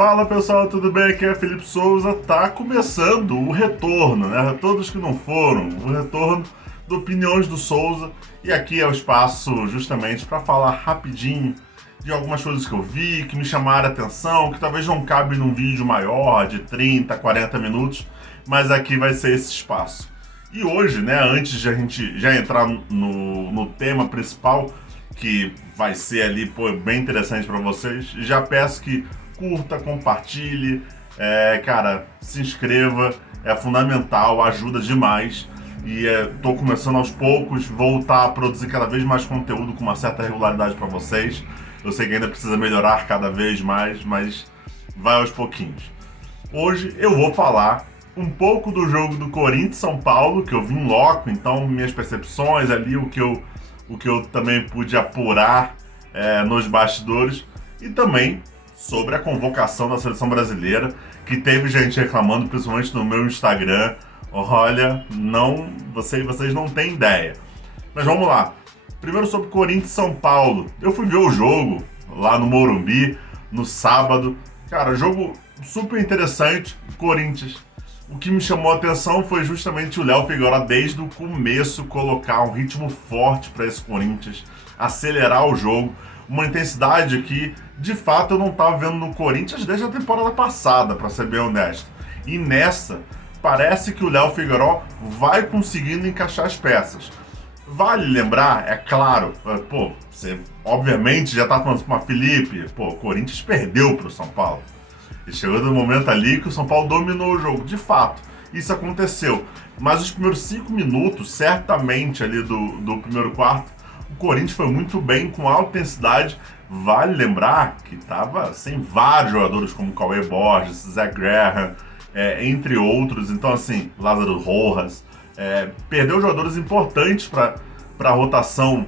Fala pessoal, tudo bem? Aqui é Felipe Souza. Tá começando o retorno, né? Todos que não foram, o retorno do Opiniões do Souza. E aqui é o espaço justamente para falar rapidinho de algumas coisas que eu vi, que me chamaram a atenção, que talvez não cabe num vídeo maior de 30, 40 minutos, mas aqui vai ser esse espaço. E hoje, né, antes de a gente já entrar no tema principal, que vai ser ali, bem interessante para vocês, já peço que curta, compartilhe, cara, se inscreva, é fundamental, ajuda demais. E tô começando aos poucos, voltar a produzir cada vez mais conteúdo com uma certa regularidade para vocês. Eu sei que ainda precisa melhorar cada vez mais, mas vai aos pouquinhos. Hoje eu vou falar um pouco do jogo do Corinthians São Paulo, que eu vi em loco, então minhas percepções ali, o que eu também pude apurar nos bastidores, e também sobre a convocação da seleção brasileira, que teve gente reclamando, principalmente no meu Instagram. Olha, vocês não têm ideia. Mas vamos lá. Primeiro sobre Corinthians e São Paulo. Eu fui ver o jogo lá no Morumbi, no sábado. Cara, jogo super interessante, Corinthians. O que me chamou a atenção foi justamente o Léo Figueroa, desde o começo, colocar um ritmo forte para esse Corinthians, acelerar o jogo, uma intensidade que, de fato, eu não estava vendo no Corinthians desde a temporada passada, para ser bem honesto. E nessa, parece que o Léo Figueroa vai conseguindo encaixar as peças. Vale lembrar, é claro, você obviamente já está falando com Felipe, o Corinthians perdeu para o São Paulo. E chegou no momento ali que o São Paulo dominou o jogo. De fato, isso aconteceu. Mas os primeiros 5 minutos, certamente ali do primeiro quarto, o Corinthians foi muito bem, com alta intensidade. Vale lembrar que estava sem vários jogadores como Cauê Borges, Zé Graham, entre outros. Então, assim, Lázaro Rojas. Perdeu jogadores importantes para a rotação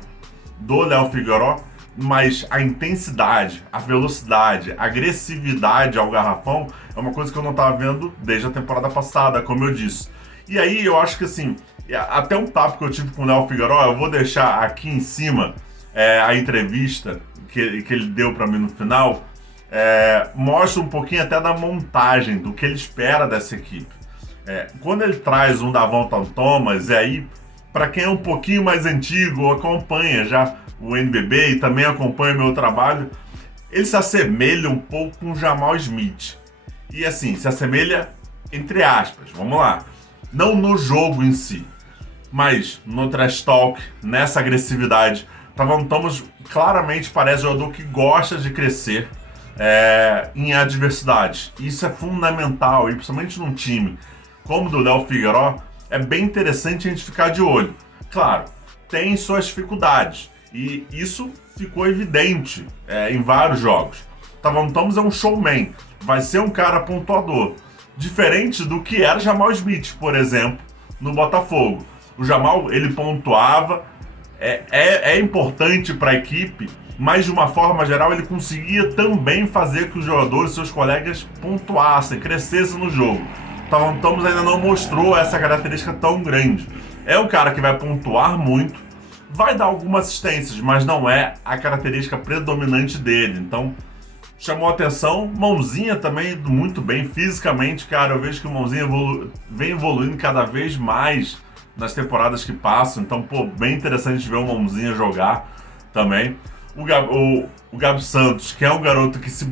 do Léo Figueroa, mas a intensidade, a velocidade, a agressividade ao garrafão é uma coisa que eu não estava vendo desde a temporada passada, como eu disse. E aí eu acho que, assim, até um papo que eu tive com o Léo Figueroa, eu vou deixar aqui em cima a entrevista que ele deu para mim no final, mostra um pouquinho até da montagem, do que ele espera dessa equipe. Quando ele traz um Davonta Thomas, e aí, para quem é um pouquinho mais antigo, acompanha já o NBB e também acompanha o meu trabalho, ele se assemelha um pouco com o Jamal Smith. E assim, se assemelha entre aspas, vamos lá. Não no jogo em si, mas no trash talk, nessa agressividade. Davonta Thomas claramente parece um jogador que gosta de crescer em adversidade. Isso é fundamental, e principalmente num time como o do Léo Figueroa, é bem interessante a gente ficar de olho. Claro, tem suas dificuldades, e isso ficou evidente em vários jogos. Davonta Thomas é um showman, vai ser um cara pontuador, diferente do que era Jamal Smith, por exemplo, no Botafogo. O Jamal, ele pontuava, é importante para a equipe, mas de uma forma geral ele conseguia também fazer que os jogadores, seus colegas, pontuassem, crescessem no jogo. Davonta Thomas ainda não mostrou essa característica tão grande. É um cara que vai pontuar muito, vai dar algumas assistências, mas não é a característica predominante dele. Então, chamou a atenção. Mãozinha também muito bem fisicamente, cara. Eu vejo que o Mãozinha vem evoluindo cada vez mais nas temporadas que passam. Então, bem interessante ver o Mãozinha jogar também. O Gabi Santos, que é um garoto que se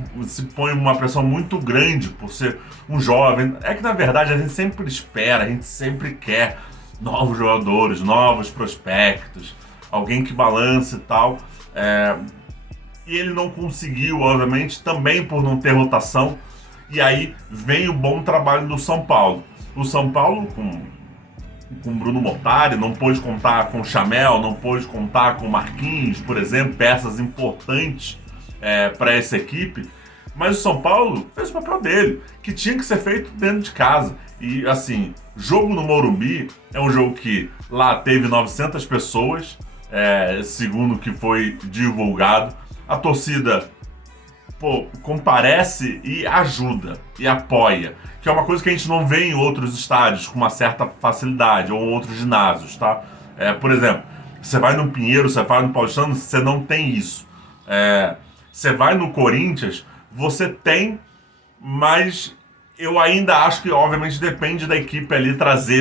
põe uma pressão muito grande por ser um jovem. É que, na verdade, a gente sempre espera, a gente sempre quer novos jogadores, novos prospectos, alguém que balance e tal. E ele não conseguiu, obviamente, também por não ter rotação. E aí vem o bom trabalho do São Paulo. O São Paulo, com Bruno Motari, não pôde contar com o Chamel, não pôde contar com o Marquinhos, por exemplo, peças importantes para essa equipe. Mas o São Paulo fez o papel dele, que tinha que ser feito dentro de casa. E, assim, jogo no Morumbi é um jogo que lá teve 900 pessoas, segundo o que foi divulgado. A torcida comparece e ajuda, e apoia, que é uma coisa que a gente não vê em outros estádios com uma certa facilidade, ou outros ginásios, tá? Por exemplo, você vai no Pinheiro, você vai no Paulistano, você não tem isso. Você vai no Corinthians, você tem mas eu ainda acho que, obviamente, depende da equipe ali trazer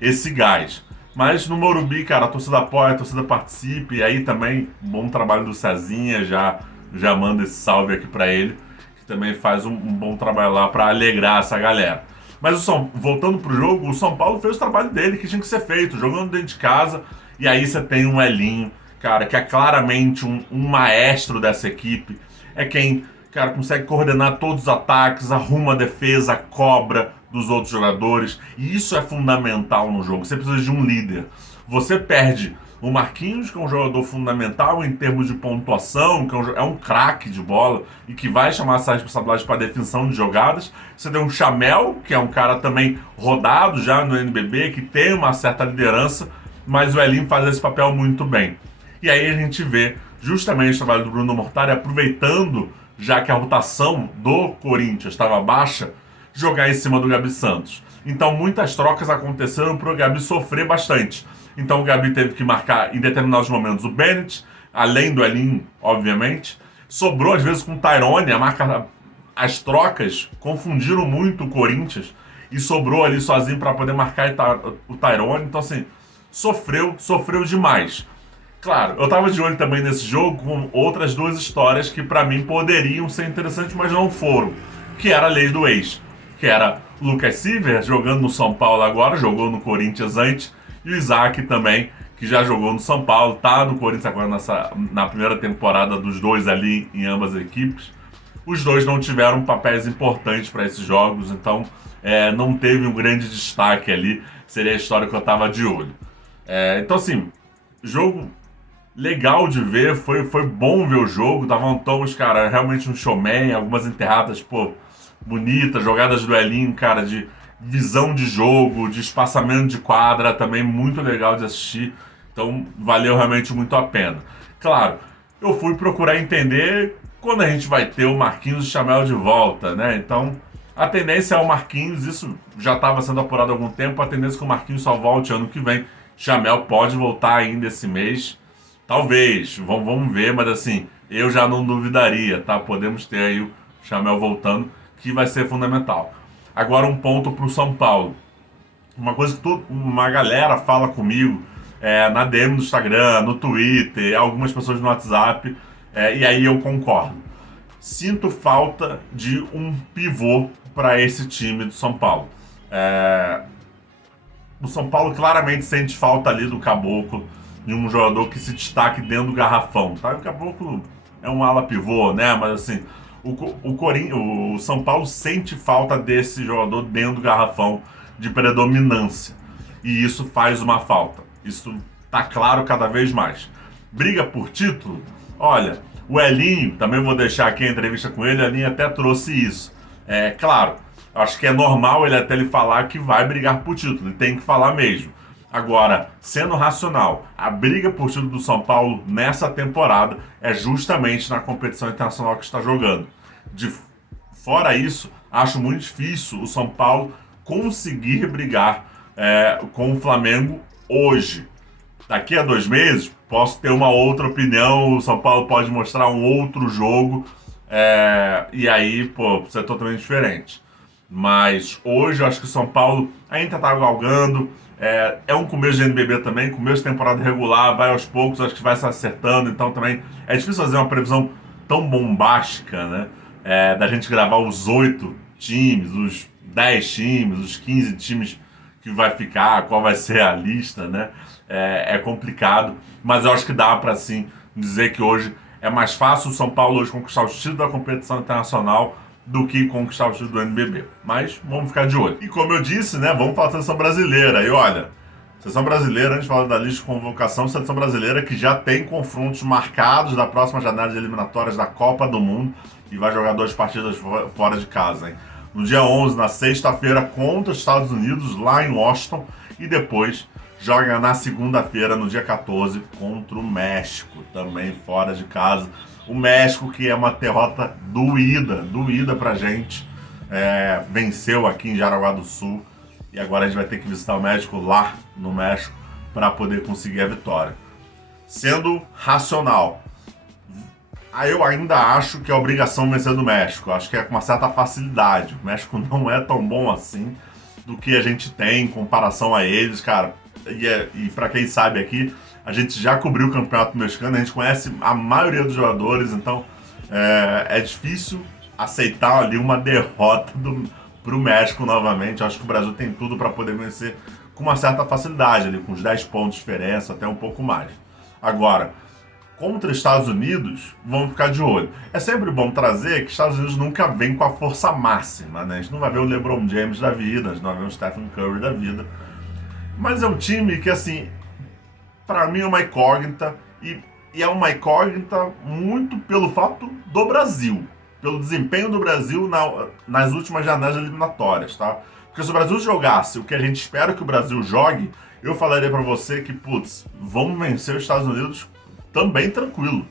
esse gás. Mas no Morumbi, cara, a torcida apoia, a torcida participa, e aí também, bom trabalho do Cezinha, já manda esse salve aqui pra ele, que também faz um bom trabalho lá pra alegrar essa galera. Mas voltando pro jogo, o São Paulo fez o trabalho dele, que tinha que ser feito, jogando dentro de casa, e aí você tem um Elinho, cara, que é claramente um maestro dessa equipe, é quem, cara, consegue coordenar todos os ataques, arruma a defesa, cobra dos outros jogadores. E isso é fundamental no jogo. Você precisa de um líder. Você perde o Marquinhos, que é um jogador fundamental em termos de pontuação, que é um craque de bola e que vai chamar essa responsabilidade para a definição de jogadas. Você tem um Chamel, que é um cara também rodado já no NBB, que tem uma certa liderança, mas o Elinho faz esse papel muito bem. E aí a gente vê justamente o trabalho do Bruno Mortari aproveitando, já que a rotação do Corinthians estava baixa, jogar em cima do Gabi Santos. Então muitas trocas aconteceram para o Gabi sofrer bastante. Então o Gabi teve que marcar em determinados momentos o Bennett, além do Elinho, obviamente. Sobrou às vezes com o Tyrone, as trocas confundiram muito o Corinthians e sobrou ali sozinho para poder marcar o Tyrone. Então assim, sofreu demais. Claro, eu tava de olho também nesse jogo com outras duas histórias que pra mim poderiam ser interessantes, mas não foram. Que era a lei do ex. Que era o Lucas Silver jogando no São Paulo agora, jogou no Corinthians antes, e o Isaac também, que já jogou no São Paulo, tá no Corinthians agora na primeira temporada dos dois ali em ambas as equipes. Os dois não tiveram papéis importantes para esses jogos, então não teve um grande destaque ali, seria a história que eu tava de olho. Então assim, jogo legal de ver, foi bom ver o gol. Davon Thomas, cara, realmente um showman, algumas enterradas, pô, bonitas, jogadas do Elinho, cara, de visão de jogo, de espaçamento de quadra, também muito legal de assistir. Então, valeu realmente muito a pena. Claro, eu fui procurar entender quando a gente vai ter o Marquinhos e o Chamel de volta, né? Então, a tendência é o Marquinhos, isso já estava sendo apurado há algum tempo, a tendência é que o Marquinhos só volte ano que vem. Chamel pode voltar ainda esse mês. Talvez, vamos ver, mas assim, eu já não duvidaria, tá? Podemos ter aí o Chamel voltando, que vai ser fundamental. Agora um ponto para o São Paulo. Uma coisa que uma galera fala comigo na DM do Instagram, no Twitter, algumas pessoas no WhatsApp, e aí eu concordo. Sinto falta de um pivô para esse time do São Paulo. O São Paulo claramente sente falta ali do Caboclo, de um jogador que se destaque dentro do garrafão. Tá? O Caboclo é um ala pivô, né? Mas assim, o São Paulo sente falta desse jogador dentro do garrafão de predominância. E isso faz uma falta. Isso tá claro cada vez mais. Briga por título? Olha, o Elinho, também vou deixar aqui a entrevista com ele, o Elinho até trouxe isso. Claro, acho que é normal ele falar que vai brigar por título, ele tem que falar mesmo. Agora, sendo racional, a briga por título do São Paulo nessa temporada é justamente na competição internacional que está jogando. Fora isso, acho muito difícil o São Paulo conseguir brigar com o Flamengo hoje. Daqui a 2 meses, posso ter uma outra opinião, o São Paulo pode mostrar um outro jogo, e aí, pode ser totalmente diferente. Mas hoje eu acho que o São Paulo ainda está galgando. É um começo de NBB também, começo de temporada regular, vai aos poucos, acho que vai se acertando, então também é difícil fazer uma previsão tão bombástica, né? Da gente gravar os 8 times, os 10 times, os 15 times que vai ficar, qual vai ser a lista, né? É complicado, mas eu acho que dá para sim dizer que hoje é mais fácil o São Paulo hoje conquistar o título da competição internacional do que conquistar o título do NBB. Mas vamos ficar de olho. E como eu disse, né, vamos falar da seleção brasileira. E olha, seleção brasileira, antes de falar da lista de convocação, seleção brasileira que já tem confrontos marcados da próxima janela de eliminatórias da Copa do Mundo e vai jogar 2 partidas fora de casa, hein? No dia 11, na sexta-feira, contra os Estados Unidos, lá em Washington, e depois joga na segunda-feira, no dia 14, contra o México, também fora de casa. O México, que é uma derrota doída pra gente, venceu aqui em Jaraguá do Sul, e agora a gente vai ter que visitar o México lá no México para poder conseguir a vitória. Sendo racional, Aí eu ainda acho que é obrigação vencer do México. Acho que é com uma certa facilidade. O México não é tão bom assim do que a gente tem em comparação a eles, cara. E para quem sabe aqui, a gente já cobriu o Campeonato Mexicano, a gente conhece a maioria dos jogadores, então é difícil aceitar ali uma derrota pro México novamente. Eu acho que o Brasil tem tudo para poder vencer com uma certa facilidade, ali, com uns 10 pontos de diferença, até um pouco mais. Agora, contra os Estados Unidos, vamos ficar de olho. É sempre bom trazer que os Estados Unidos nunca vem com a força máxima, né? A gente não vai ver o LeBron James da vida, a gente não vai ver o Stephen Curry da vida. Mas é um time que, assim, para mim é uma incógnita, e é uma incógnita muito pelo fato do Brasil, pelo desempenho do Brasil nas últimas janelas eliminatórias, tá? Porque se o Brasil jogasse o que a gente espera que o Brasil jogue, eu falaria para você que, putz, vamos vencer os Estados Unidos também tranquilo.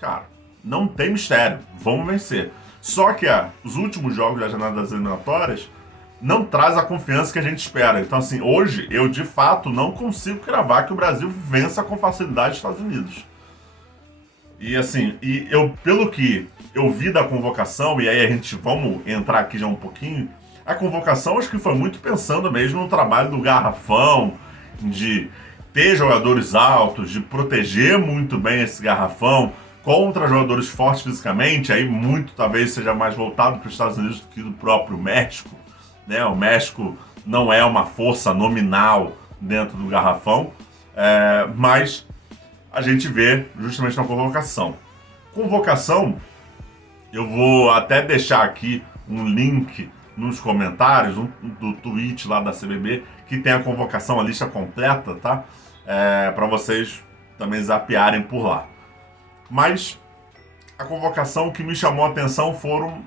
Cara, não tem mistério, vamos vencer. Só que os últimos jogos das janelas eliminatórias não traz a confiança que a gente espera. Então, assim, hoje eu de fato não consigo cravar que o Brasil vença com facilidade os Estados Unidos. E assim, pelo que eu vi da convocação, e aí vamos entrar aqui já um pouquinho, a convocação acho que foi muito pensando mesmo no trabalho do garrafão, de ter jogadores altos, de proteger muito bem esse garrafão contra jogadores fortes fisicamente, aí muito talvez seja mais voltado para os Estados Unidos do que do próprio México, né? O México não é uma força nominal dentro do garrafão, mas a gente vê justamente na convocação. Convocação, eu vou até deixar aqui um link nos comentários do tweet lá da CBB, que tem a convocação, a lista completa, tá? Para vocês também zapearem por lá. Mas a convocação que me chamou a atenção foram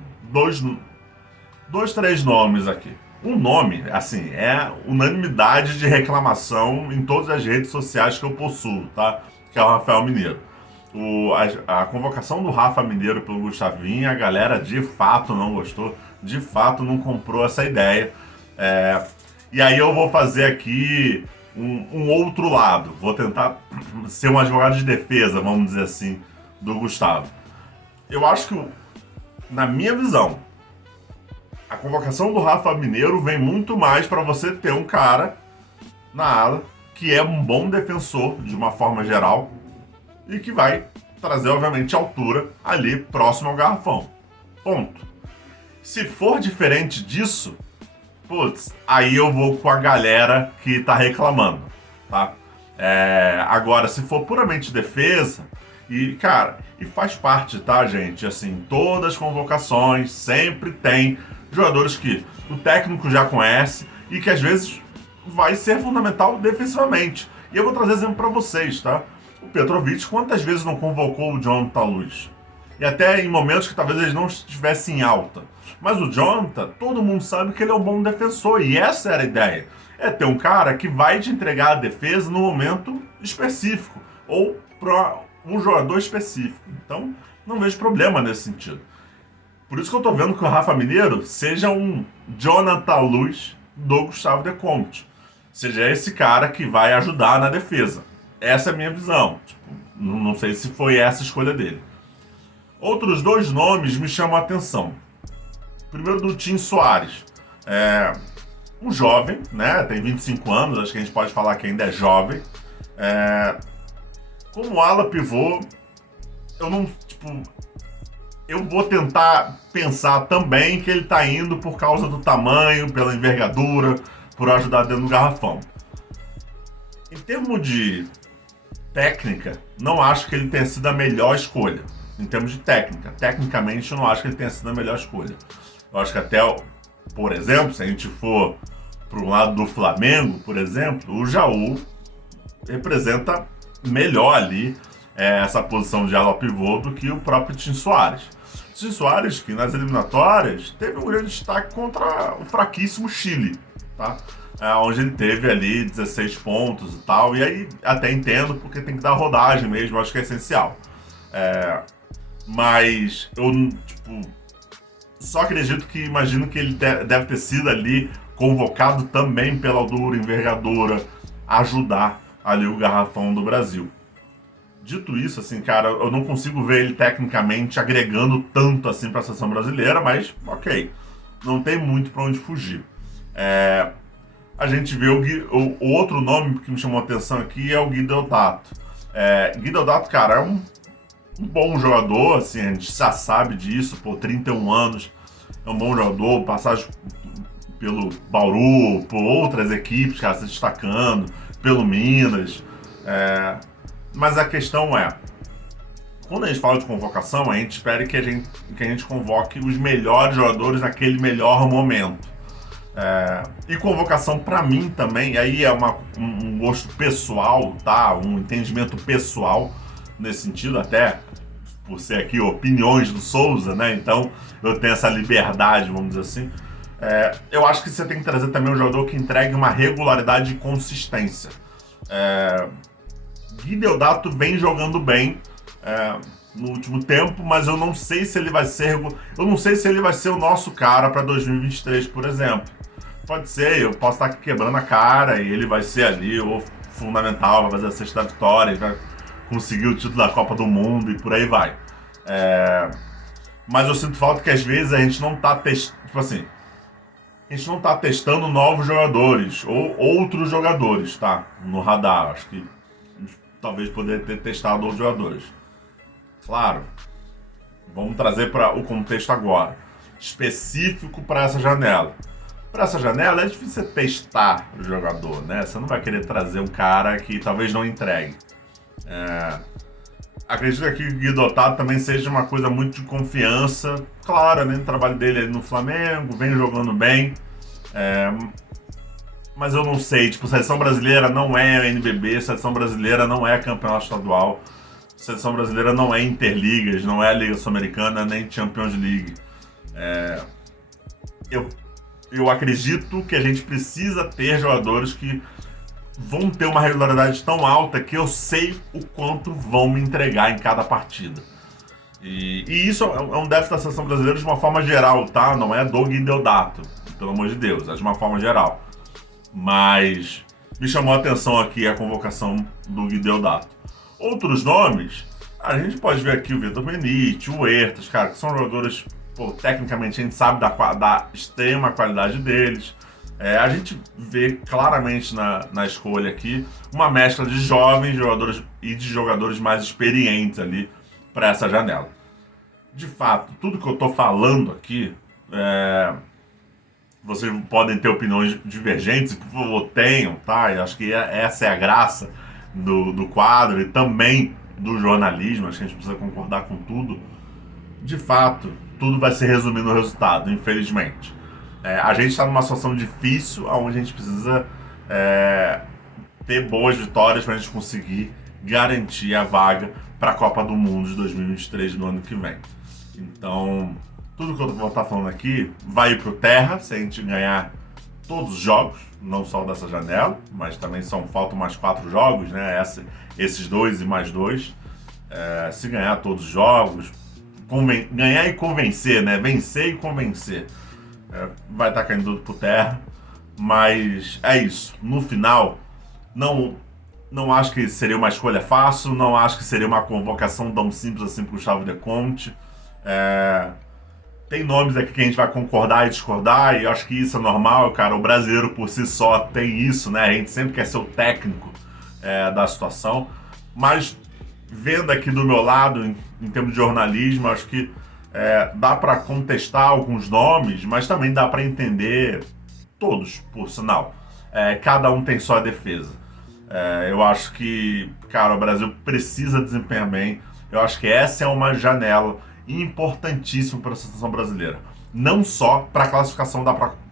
três nomes aqui. Um nome, assim, é unanimidade de reclamação em todas as redes sociais que eu possuo, tá? Que é o Rafael Mineiro. A convocação do Rafa Mineiro pelo Gustavinho, a galera de fato não gostou, de fato não comprou essa ideia. E aí eu vou fazer aqui um outro lado, vou tentar ser um advogado de defesa, vamos dizer assim, do Gustavo. Eu acho que, na minha visão, a convocação do Rafa Mineiro vem muito mais para você ter um cara na ala que é um bom defensor de uma forma geral e que vai trazer, obviamente, altura ali próximo ao garrafão. Ponto. Se for diferente disso, putz, aí eu vou com a galera que tá reclamando, tá? Agora, se for puramente defesa, e faz parte, tá, gente? Assim, todas as convocações sempre tem jogadores que o técnico já conhece e que às vezes vai ser fundamental defensivamente. E eu vou trazer exemplo para vocês, tá? O Petrovic, quantas vezes não convocou o Jonathan Luz? E até em momentos que talvez eles não estivessem em alta. Mas o Jonathan, todo mundo sabe que ele é um bom defensor. E essa era a ideia. É ter um cara que vai te entregar a defesa no momento específico. Ou para um jogador específico. Então, não vejo problema nesse sentido. Por isso que eu tô vendo que o Rafa Mineiro seja um Jonathan Luz do Gustavo De Conte. Seja esse cara que vai ajudar na defesa. Essa é a minha visão. Não sei se foi essa a escolha dele. Outros dois nomes me chamam a atenção. Primeiro do Tim Soares. Um jovem, né? Tem 25 anos, acho que a gente pode falar que ainda é jovem. Como ala pivô, eu vou tentar pensar também que ele tá indo por causa do tamanho, pela envergadura, por ajudar dentro do garrafão. Em termos de técnica, não acho que ele tenha sido a melhor escolha. Em termos de técnica, tecnicamente eu não acho que ele tenha sido a melhor escolha. Eu acho que até, por exemplo, se a gente for para o lado do Flamengo, por exemplo, o Jaú representa melhor ali essa posição de ala pivô do que o próprio Tim Soares. Tim Soares, que nas eliminatórias teve um grande destaque contra o fraquíssimo Chile, tá? Onde ele teve ali 16 pontos e tal, e aí até entendo porque tem que dar rodagem mesmo, acho que é essencial. Mas eu, só acredito que imagino que ele deve ter sido ali convocado também pela altura, envergadura, ajudar ali o garrafão do Brasil. Dito isso, assim, cara, eu não consigo ver ele tecnicamente agregando tanto assim para a seleção brasileira, mas ok, não tem muito para onde fugir. A gente vê o outro nome que me chamou a atenção aqui é o Gui Deodato. Gui Deodato, cara, é um bom jogador, assim, a gente já sabe disso, pô, 31 anos, é um bom jogador, passagem pelo Bauru, por outras equipes, cara, se destacando, pelo Minas. Mas a questão é, quando a gente fala de convocação, a gente espera que a gente convoque os melhores jogadores naquele melhor momento. E convocação, para mim também, aí é um gosto pessoal, tá? Um entendimento pessoal nesse sentido, até por ser aqui opiniões do Souza, né? Então eu tenho essa liberdade, vamos dizer assim. Eu acho que você tem que trazer também um jogador que entregue uma regularidade e consistência. Gui Deodato vem jogando bem no último tempo, mas eu não sei se ele vai ser o nosso cara para 2023, por exemplo. Pode ser, eu posso estar quebrando a cara e ele vai ser ali o fundamental, vai fazer a sexta vitória, vai conseguir o título da Copa do Mundo e por aí vai. Mas eu sinto falta que às vezes a gente não tá testando, tipo assim, a gente não tá testando novos jogadores ou outros jogadores, tá? No radar. Acho que talvez poderia ter testado outros jogadores. Claro, vamos trazer para o contexto agora, específico para essa janela. Para essa janela é difícil você testar o jogador, né? Você não vai querer trazer um cara que talvez não entregue. Acredito que o Gui Deodato também seja uma coisa muito de confiança. Claro, né? O trabalho dele ali no Flamengo, vem jogando bem. Mas eu não sei, tipo, seleção brasileira não é NBB, seleção brasileira não é campeonato estadual, seleção brasileira não é Interligas, não é Liga Sul-Americana, nem Champions League. Eu acredito que a gente precisa ter jogadores que vão ter uma regularidade tão alta que eu sei o quanto vão me entregar em cada partida. E isso é um déficit da seleção brasileira de uma forma geral, tá? Não é do Gui Deodato, pelo amor de Deus, é de uma forma geral. Mas me chamou a atenção aqui a convocação do Gui Deodato. Outros nomes, a gente pode ver aqui o Vitor Benite, o Huertas, cara, que são jogadores, pô, tecnicamente a gente sabe da extrema qualidade deles. A gente vê claramente na escolha aqui uma mescla de jovens jogadores e de jogadores mais experientes ali para essa janela. De fato, tudo que eu estou falando aqui, vocês podem ter opiniões divergentes, por favor, tenham, tá? Eu acho que essa é a graça do quadro e também do jornalismo, acho que a gente precisa concordar com tudo. De fato, tudo vai se resumir no resultado, infelizmente. A gente está numa situação difícil, onde a gente precisa ter boas vitórias para a gente conseguir garantir a vaga para a Copa do Mundo de 2023 do ano que vem. Então, tudo que eu vou estar falando aqui vai ir para o terra se a gente ganhar todos os jogos, não só dessa janela, mas também faltam mais 4 jogos, né? Esses 2 e mais 2. Se ganhar todos os jogos, ganhar e convencer, né? Vencer e convencer. Vai estar caindo tudo por terra, mas é isso. No final, não acho que seria uma escolha fácil, não acho que seria uma convocação tão simples assim para o Gustavo De Conte. Tem nomes aqui que a gente vai concordar e discordar, e eu acho que isso é normal, cara. O brasileiro por si só tem isso, né? A gente sempre quer ser o técnico da situação, mas vendo aqui do meu lado, em termos de jornalismo, acho que dá para contestar alguns nomes, mas também dá para entender todos, por sinal. Cada um tem sua defesa. Eu acho que, cara, o Brasil precisa desempenhar bem. Eu acho que essa é uma janela importantíssima para a seleção brasileira. Não só para a classificação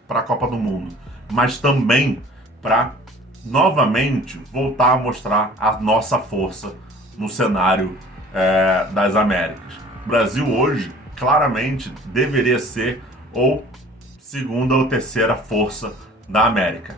para a Copa do Mundo, mas também para, novamente, voltar a mostrar a nossa força no cenário das Américas. O Brasil hoje, claramente, deveria ser ou segunda ou terceira força da América.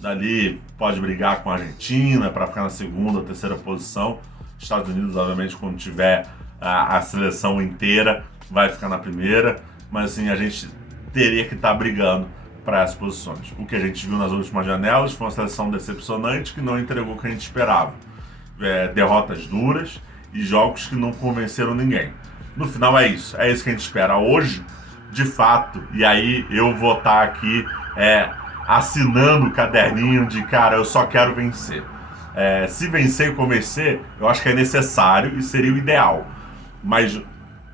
Dali pode brigar com a Argentina para ficar na segunda ou terceira posição. Estados Unidos, obviamente, quando tiver a seleção inteira, vai ficar na primeira. Mas assim, a gente teria que estar brigando para essas posições. O que a gente viu nas últimas janelas foi uma seleção decepcionante que não entregou o que a gente esperava. derrotas duras e jogos que não convenceram ninguém. No final é isso que a gente espera hoje, de fato, e aí eu vou estar aqui assinando o caderninho de, cara, eu só quero vencer. Se vencer e convencer, eu acho que é necessário e seria o ideal. Mas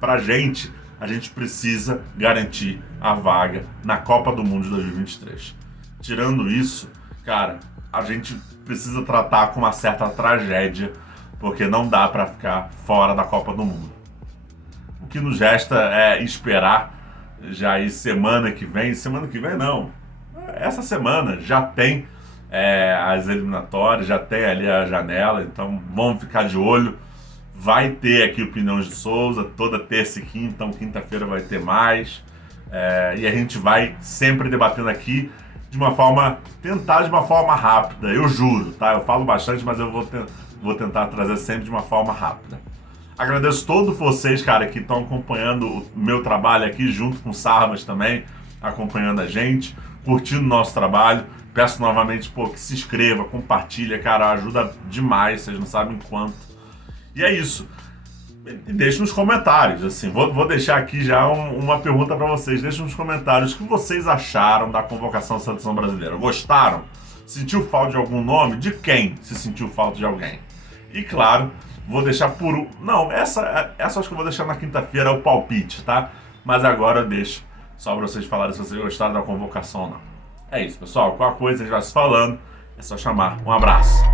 pra gente, a gente precisa garantir a vaga na Copa do Mundo de 2023. Tirando isso, cara, a gente precisa tratar com uma certa tragédia, porque não dá pra ficar fora da Copa do Mundo. O que nos resta é esperar já aí semana que vem não, essa semana já tem as eliminatórias, já tem ali a janela, então vamos ficar de olho. Vai ter aqui Opiniões de Souza toda terça e quinta, então quinta-feira vai ter mais. E a gente vai sempre debatendo aqui tentar de uma forma rápida, eu juro, tá? Eu falo bastante, mas eu vou tentar trazer sempre de uma forma rápida. Agradeço todos vocês, cara, que estão acompanhando o meu trabalho aqui, junto com o Sarvas também, acompanhando a gente, curtindo o nosso trabalho. Peço novamente, que se inscreva, compartilha, cara, ajuda demais, vocês não sabem quanto. E é isso. E deixe nos comentários, assim, vou deixar aqui já uma pergunta para vocês. Deixe nos comentários o que vocês acharam da convocação da seleção brasileira. Gostaram? Sentiu falta de algum nome? De quem se sentiu falta de alguém? E claro, vou deixar Não, essa acho que eu vou deixar na quinta-feira, o palpite, tá? Mas agora eu deixo só para vocês falarem se vocês gostaram da convocação ou não. É isso, pessoal. Qualquer coisa a gente vai se falando. É só chamar. Um abraço.